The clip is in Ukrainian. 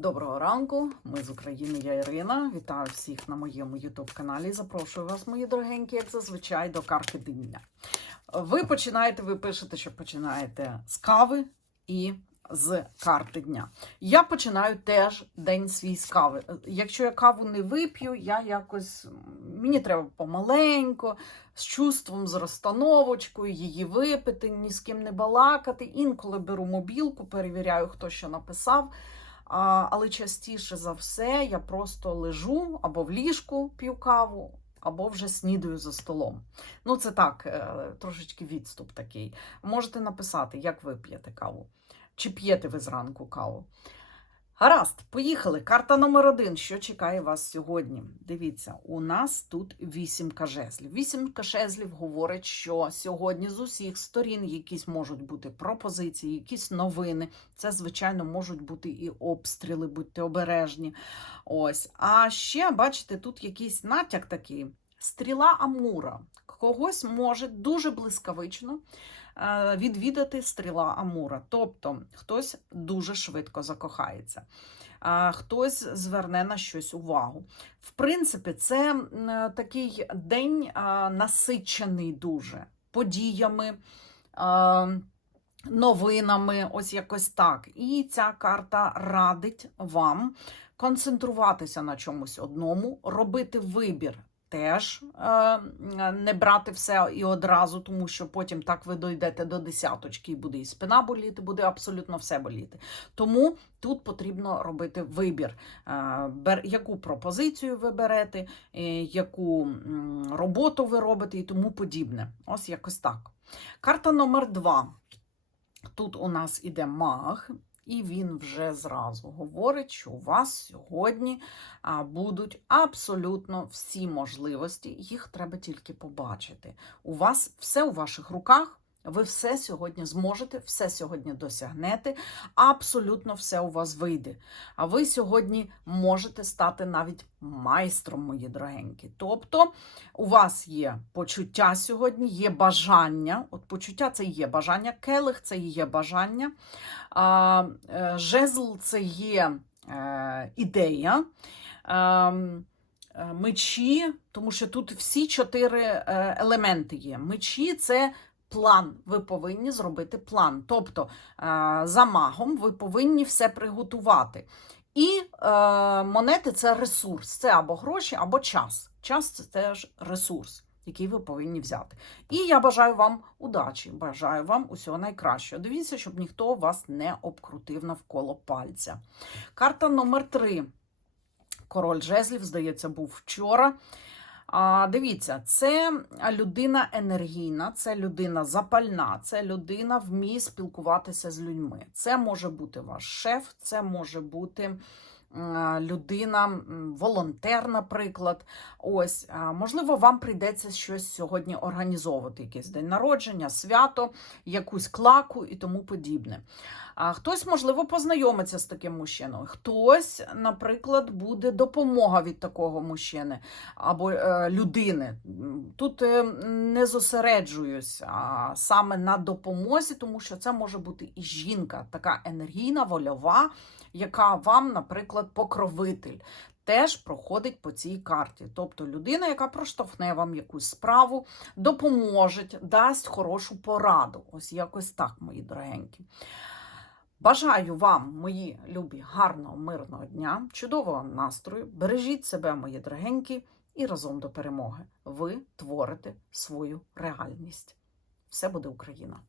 Доброго ранку, ми з України, я Ірина. Вітаю всіх на моєму youtube каналі. Запрошую вас, мої дорогенькі, як зазвичай, до карти дня. Ви починаєте, ви пишете, що починаєте з кави і з карти дня. Я починаю теж день свій з кави. Якщо я каву не вип'ю, я якось мені треба помаленько, з чувством, з розстановочкою, її випити, ні з ким не балакати. Інколи беру мобілку, перевіряю, хто що написав. Але частіше за все я просто лежу або в ліжку п'ю каву, або вже снідаю за столом. Ну, це так, е, трошечки відступ такий. Можете написати, як ви п'єте каву. Чи п'єте ви зранку каву? Гаразд, поїхали. Карта номер один. Що чекає вас сьогодні? Дивіться, у нас тут вісімка жезлів. Вісімка жезлів говорить, що сьогодні з усіх сторін якісь можуть бути пропозиції, якісь новини. Це, звичайно, можуть бути і обстріли, будьте обережні. Ось. А ще, бачите, тут якийсь натяк такий: стріла Амура. Когось може дуже блискавично відвідати стріла Амура. Тобто хтось дуже швидко закохається, хтось зверне на щось увагу. В принципі, це е, такий день е, насичений дуже подіями. е, Новинами, ось якось так. І ця карта радить вам концентруватися на чомусь одному, робити вибір теж е, не брати все і одразу, тому що потім так ви дойдете до десяточки, і буде і спина боліти, буде абсолютно все боліти. Тому тут потрібно робити вибір, е, яку пропозицію ви берете, е, яку роботу ви робите і тому подібне. Ось якось так. Карта номер два. Тут у нас іде маг, і він вже зразу говорить, що у вас сьогодні будуть абсолютно всі можливості, їх треба тільки побачити. У вас все у ваших руках. Ви все сьогодні зможете, все сьогодні досягнете, абсолютно все у вас вийде. А ви сьогодні можете стати навіть майстром, мої дорогенькі. Тобто у вас є почуття сьогодні, є бажання. От почуття це є бажання, келих це є бажання, е, жезл це є е, ідея. Ем, е, Мечі, тому що тут всі чотири елементи є. Мечі це план. Ви повинні зробити план. Тобто, е, за магом ви повинні все приготувати. І е, монети це ресурс. Це або гроші, або час. Час це теж ресурс, який ви повинні взяти. І я бажаю вам удачі, бажаю вам усього найкращого. Дивіться, щоб ніхто вас не обкрутив навколо пальця. Карта номер три. Король жезлів, здається, був вчора. А, дивіться, це людина енергійна, це людина запальна, це людина вміє спілкуватися з людьми. Це може бути ваш шеф, це може бути людина, волонтер, наприклад. Ось, можливо, вам прийдеться щось сьогодні організовувати, якийсь день народження, свято, якусь клаку і тому подібне. А хтось, можливо, познайомиться з таким мужчиною. Хтось, наприклад, буде допомога від такого мужчини або е, людини. Тут е, не зосереджуюсь а, саме на допомозі, тому що це може бути і жінка, така енергійна, вольова, яка вам, наприклад, покровитель. Теж проходить по цій карті. Тобто людина, яка проштовхне вам якусь справу, допоможе, дасть хорошу пораду. Ось якось так, мої дорогенькі. Бажаю вам, мої любі, гарного, мирного дня, чудового настрою. Бережіть себе, мої дорогенькі, і разом до перемоги. Ви творите свою реальність. Все буде Україна!